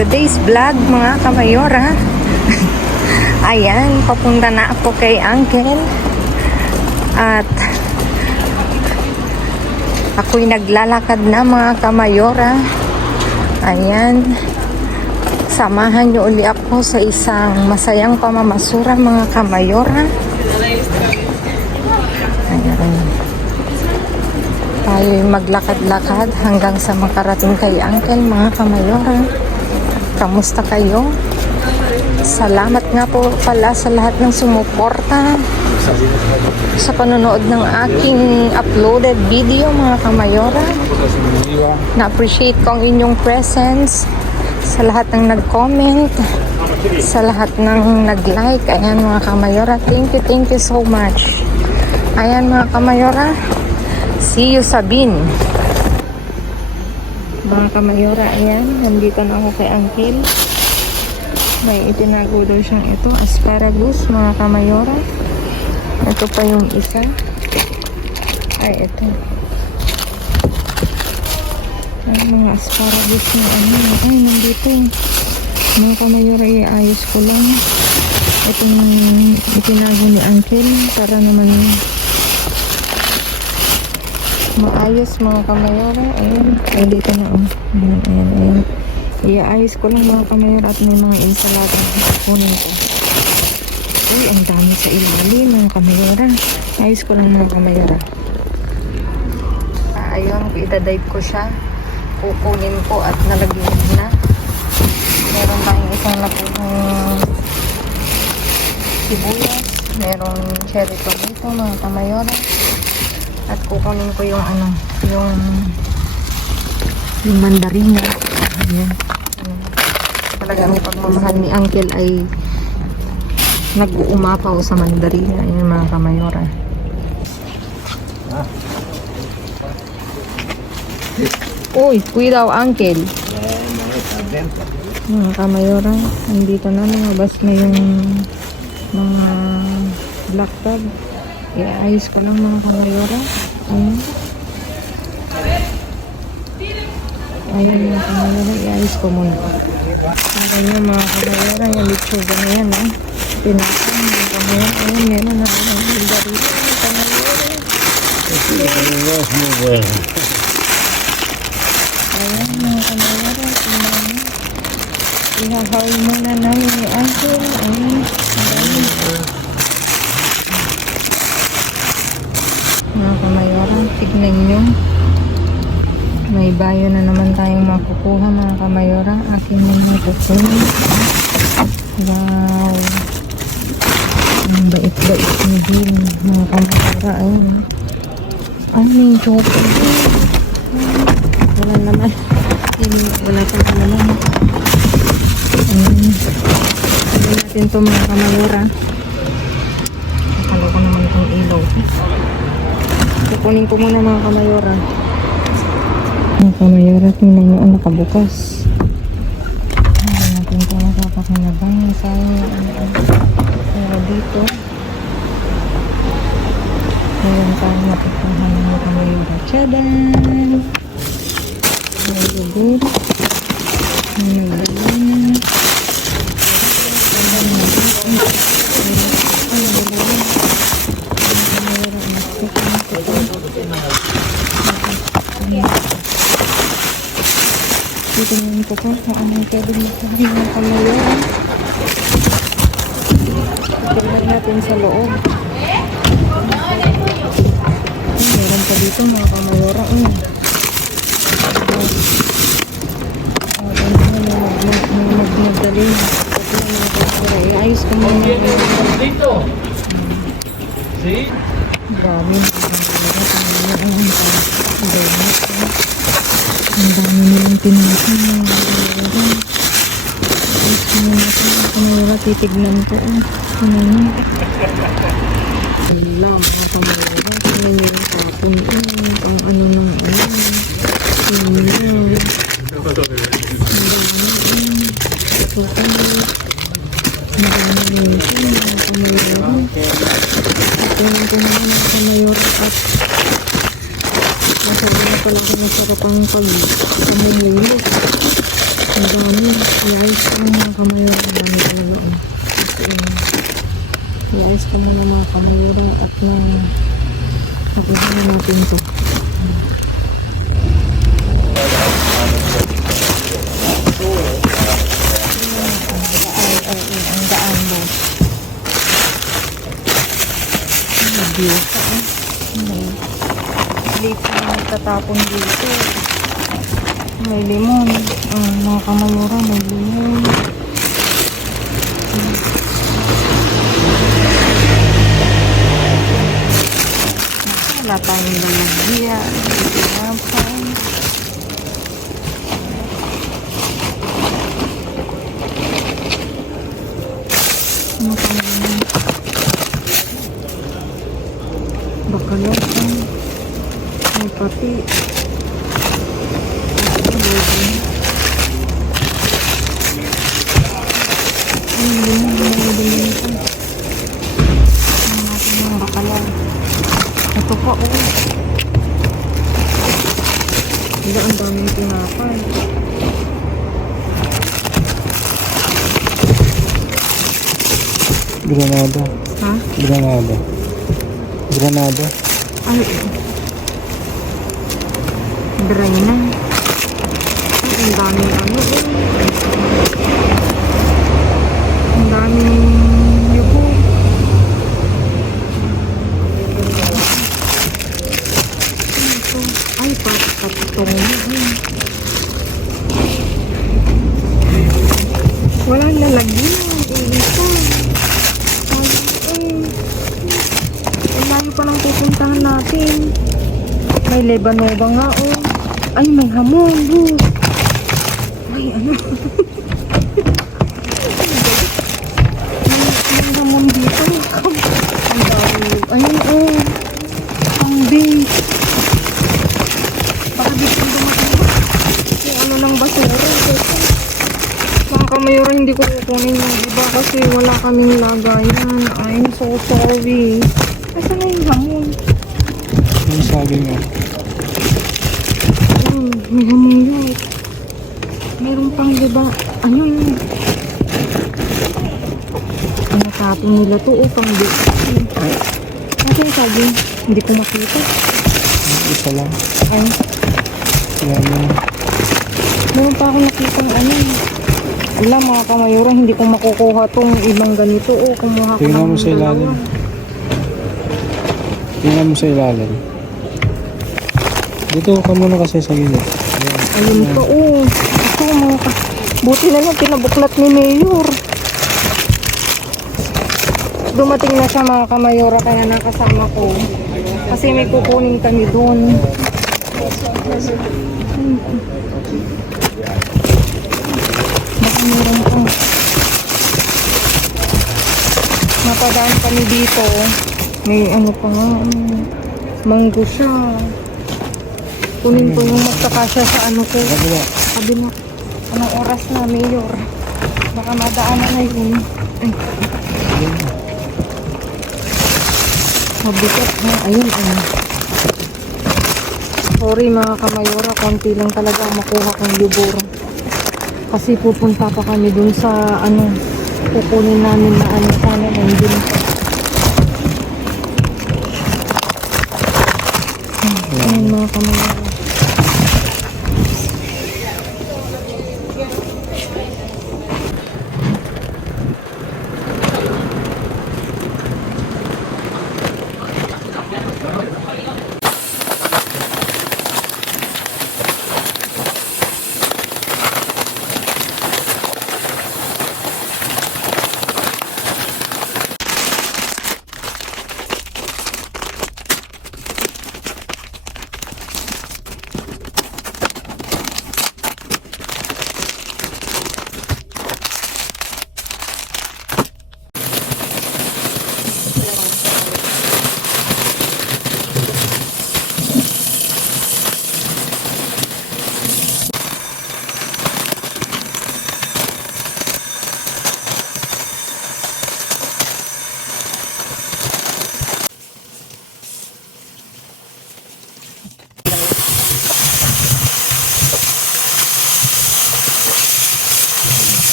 today's vlog mga kamayora. Ayan, papunta na ako kay Uncle. At ako'y naglalakad na mga kamayora. Ayan. Samahan niyo uli ako sa isang masayang pamamasura mga kamayora. Ayan. Tayo'y maglakad-lakad hanggang sa makarating kay Uncle mga kamayora. Kamusta kayo? Salamat nga po pala sa lahat ng sumuporta sa panonood ng aking uploaded video mga kamayora. Na-appreciate ko ang inyong presence, sa lahat ng nag-comment, sa lahat ng nag-like. Ayan mga kamayora, thank you so much. Ayan mga kamayora, see you sa bin. Mga kamayora, ayan, nandito na ako kay Uncle. May itinago daw siyang ito, asparagus mga kamayora. Ito pa yung isa. Ay, ito. Ay, mga asparagus na ano. Ay, nandito. Mga kamayora, iayos ko lang. Itong itinago ni Uncle para naman maayos mga kamayora. Ayan, ay dito na. Ayan. Iayos ko lang mga kamayora at may mga ensalada. Kunin ko. Uy, ang dami sa ilalim mga kamayora. Ayos ko lang mga kamayora. Ayun, itadive ko siya. Kukunin ko at nalagyan na. Meron tayong isang lapong sibuyas. Meron cherry tomato mga kamayora. At kukunin ko yung ano, yung mandarina. Ayan. Talagang pagmamahal ni Uncle ay nag-uumapaw sa mandarina. Ayan mga kamayora. Uy, kuya daw Uncle. Mga kamayora, nandito na, lumabas na yung mga black tag. Iayos ko lang mga kamayora. Ayan mga kamayora, iayos ko muna. Ayan yung mga kamayora, yung litsuga na yan, pinasa mga kamayora. Ayan, meron na ang mandarina mga kamayora. Ayan mga kamayora, ihahawin muna namin ni Uncle. Ayan, mga kamayora, tignan nyo. May bayo na naman tayong makukuha mga kamayora. Akin yung makukuha. Wow. Ang bait-bait ni Bill mga kamayora. Ayun. Ay, may chocolate. Wala naman. Wala pa naman. Sabi natin ito mga kamayora. Akala ko naman itong ilaw. Kukunin ko muna mga kamayora. Mga kamayora, tingnan nyo ang nakabukas. Hindi natin ito nakapakinabang. Pero dito mayroon tayong mapupunhan ng mga kamayora. Tchadan! Very good. Nagdalin. Tingnan ko kung anong pwede makahin ng kamayora. Tingnan natin sa loob. Meron pa dito mga kamayora. Magdalin. Iayos ko muna. Grabe. Ang dami nilang pinasa. Kamayora, titignan ko. Yun lang mga kamayora. Tingnan nyo yung tapon. Ang ano ng ano. Yun lang. Tingnan ko naman mga kamayora at masabi na pala ko masarap ang pag-umumulot. Ang dami. I-ayos ko mga kamayura. Ang dami talaga. Kasi i-ayos ko muna mga kamayura at na nakuha na natin ito. Ang daan mo. Ang biyusa eh. Late na nagtatapon dito. May limon. Mga kamayura, may limon. Wala tayong lalagya. Pinapay. Ano pa naman? Bakalasan. May pati. Ito pa ang daming tinapay. Granada. Ha? Granada. Granada. Ay. Dry na. Ay, ang daming ang daming yugo. Ito. Ay, patutong na. Walang lalagyan. Isa. Ay, layo pa lang pupuntahan natin. May Lebanova nga, oh. Ay, may hamon, look. Ay, ano? may hamon dito. Ang dami. Ayun, oh. Ang big. Baka dito dumating. Yung ano ng basura. Mga kamayura, hindi ko kukunin yung iba kasi wala kaming lagayan. I'm so sorry. Asa na yung hamon? Ano sabi nga? May hamon yun. Meron pang diba? Ano yun? Ang natapon nila to o pang di. Ano yung sabi? Hindi ko makita. Isa lang. Ay. Yan yun. Meron pa akong nakita ng ano. Alam mga kamayura, hindi ko makukuha tong ibang ganito. O kumuha ko Tingnan ng mo sa ilalim. Tingnan mo sa ilalim. Dito ka muna kasi sa gilid. Ayan. Ayun pa oh. Ito mga buti na lang pinabuklat ni Mayor. Dumating na siya mga kamayura kaya nakasama ko. Kasi may kukunin kami doon. Baka meron pa. Napadaan kami dito. May ano pa nga. Manggo siya. Kunin ko yung magkakasya sa ano ko. Sabi na, anong oras na, Mayor? Baka madaanan na yun. Ay. Mabigat na. Ayun, ayun. Sorry mga kamayora, konti lang talaga ang makuha kong liburo. Kasi pupunta pa kami dun sa ano, kukunin namin na ano sana na hindi na. Ayun mga kamayora.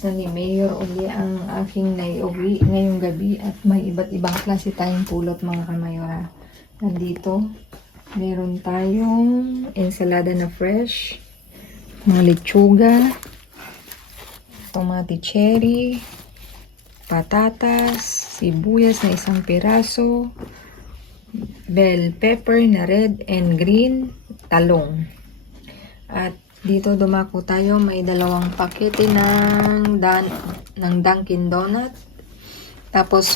Inayos na ni Mayor uli ang aking naiuwi ngayong gabi at may iba't ibang klase tayong pulot mga kamayora. Nandito, meron tayong ensalada na fresh, mga lechuga, tomate cherry, patatas, sibuyas na 1 piraso, bell pepper na red and green, talong. At dito dumako tayo, may 2 pakete ng Dunkin Donut. Tapos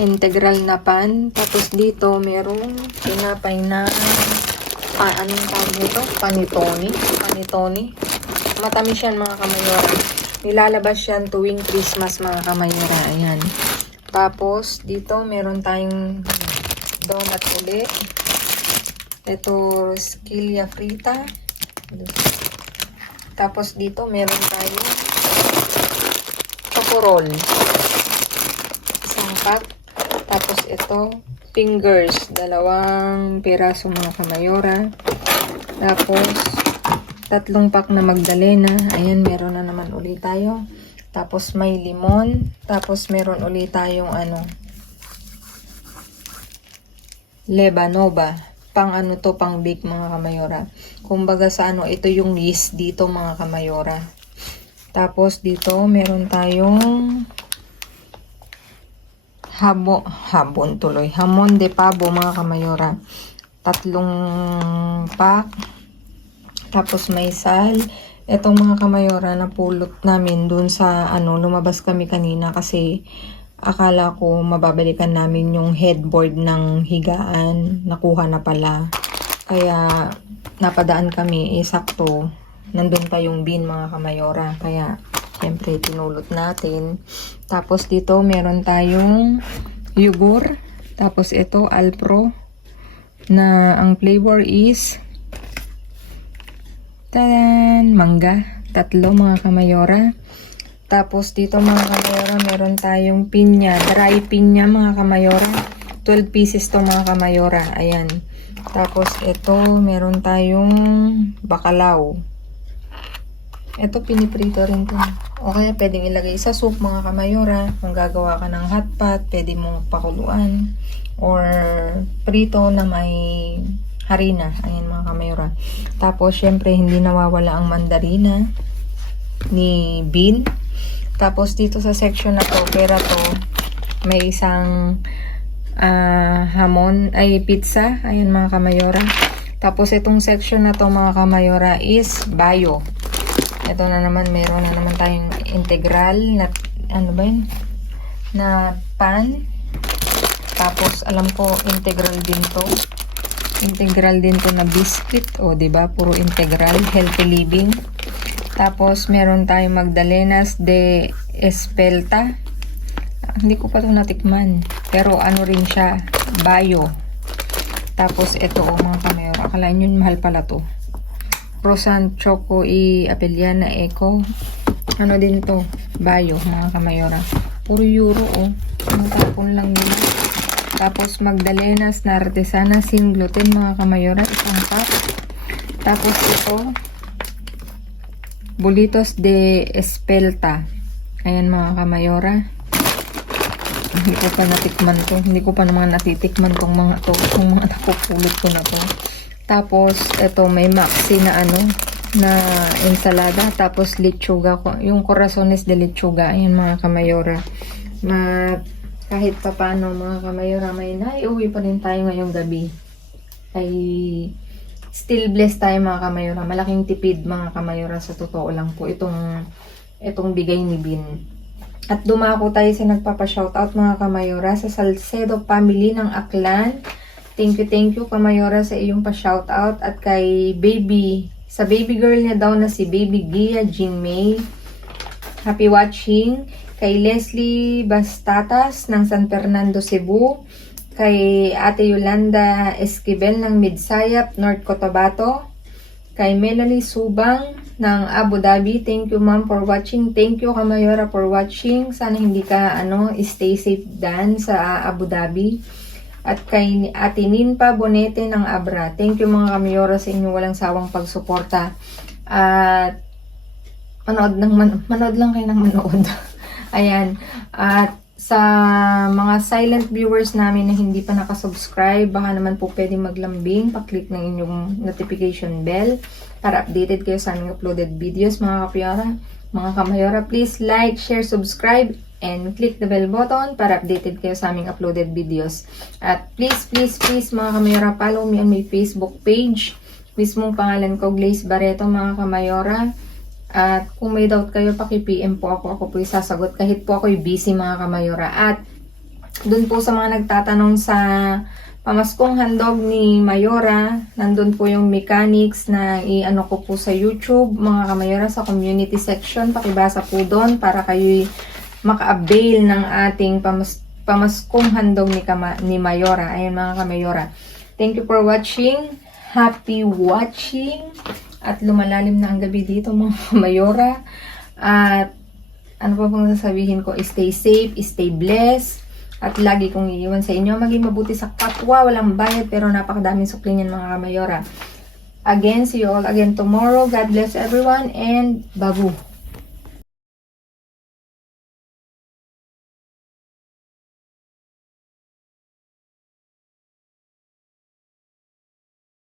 integral na pan. Tapos dito merong tinapay na anong tawag dito? Panitoni. Matamis yan mga kamayora. Nilalabas yan tuwing Christmas mga kamayora. Ayan. Tapos dito meron tayong donut ulit. Ito skillia frita. Tapos dito meron tayong choco roll. 1 pack. Tapos ito fingers, 2 piraso mga kamayora. Tapos 3 pack na magdalena. Ayan, meron na naman ulit tayo. Tapos may limon. Tapos meron ulit tayong Lebanova. Pang pang bake mga kamayora. Kumbaga sa ito yung yeast dito mga kamayora. Tapos dito meron tayong hamon de pavo mga kamayora. 3 pack. Tapos may sal. Etong mga kamayora na pulot namin dun sa lumabas kami kanina kasi akala ko mababalikan namin yung headboard ng higaan. Nakuha na pala. Kaya napadaan kami, sakto. Nandun pa yung bin mga kamayora. Kaya syempre tinulot natin. Tapos dito meron tayong yogurt. Tapos ito Alpro na ang flavor is mangga. 3 mga kamayora. Tapos dito mga kamayora, meron tayong pinya, dry pinya mga kamayora. 12 pieces to mga kamayora. Ayan. Tapos ito, meron tayong bacalao. Ito piniprito rin to. O kaya pwedeng ilagay sa soup mga kamayora. Kung gagawa ka ng hot pot, pwede mong pakuluan. Or prito na may harina. Ayan mga kamayora. Tapos syempre hindi nawawala ang mandarina ni Bean. Tapos dito sa section na to, pera to, may isang pizza. Ayan mga kamayora. Tapos itong section na to mga kamayora is bayo. Ito na naman, meron na naman tayong integral na, na pan. Tapos alam ko integral din to. Integral din to na biscuit. O diba, puro integral, healthy living. Tapos, meron tayong Magdalenas de Espelta. Hindi ko pa ito natikman. Pero rin siya, bayo. Tapos, ito mga kamayora. Akalain nyo, mahal pala to. Croissant Choco y Apeliana Eco. Din to? Bayo, mga kamayora. Puro euro, Matapon lang yun. Tapos, Magdalenas na Artesana sin gluten, mga kamayora. 1 pack. Tapos, ito Bolitos de Espelta. Ayan mga kamayora. Hindi ko pa natikman to. Hindi ko pa naman natitikman tong mga nakupulot ko na to. Tapos, ito may maxi na na ensalada. Tapos, lechuga. Yung corazones de lechuga. Ayan mga kamayora. Kahit pa paano mga kamayora, may naiuwi pa rin tayo ngayong gabi. Ay still blessed tayo mga kamayora. Malaking tipid mga kamayora, sa totoo lang po itong bigay ni Bin. At dumako tayo sa nagpapa-shoutout mga kamayora sa Salcedo family ng Aklan. Thank you kamayora sa iyong pa-shoutout. At kay sa baby girl niya daw na si Baby Gia Jean May. Happy watching. Kay Leslie Bastatas ng San Fernando, Cebu. Kay Ate Yolanda Esquivel ng Midsayap, North Cotabato. Kay Melanie Subang ng Abu Dhabi. Thank you ma'am for watching. Thank you kamayora for watching. Sana hindi ka stay safe dan sa Abu Dhabi. At kay Ate Ninpa Bonete ng Abra. Thank you mga kamayora sa inyong walang sawang pagsuporta. At manood lang kayo ng manood. Ayan. At sa mga silent viewers namin na hindi pa nakasubscribe, baka naman po pwede maglambing, paklik ng inyong notification bell para updated kayo sa aming uploaded videos, mga kapyara. Mga kamayora, please like, share, subscribe, and click the bell button para updated kayo sa aming uploaded videos. At please, mga kamayora, follow me on my Facebook page. Mismong pangalan ko, Glaze Barreto, mga kamayora. At kung may doubt kayo, paki-PM po ako. Ako po isasagot kahit po ako'y busy, mga kamayora. At dun po sa mga nagtatanong sa pamaskong handog ni Mayora, nandun po yung mechanics na i-ano ko po sa YouTube, mga kamayora, sa community section. Pakibasa po doon para kayo'y maka-avail ng ating pamaskong handog ni Mayora. Ayan, mga kamayora. Thank you for watching. Happy watching. At lumalalim na ang gabi dito, mga kamayora. At ano pa pong sasabihin ko, stay safe, stay blessed. At lagi kong iiwan sa inyo, maging mabuti sa kapwa, walang bayad, pero napakadaming sukli niyan, mga kamayora. Again, see you all again tomorrow. God bless everyone, and babu!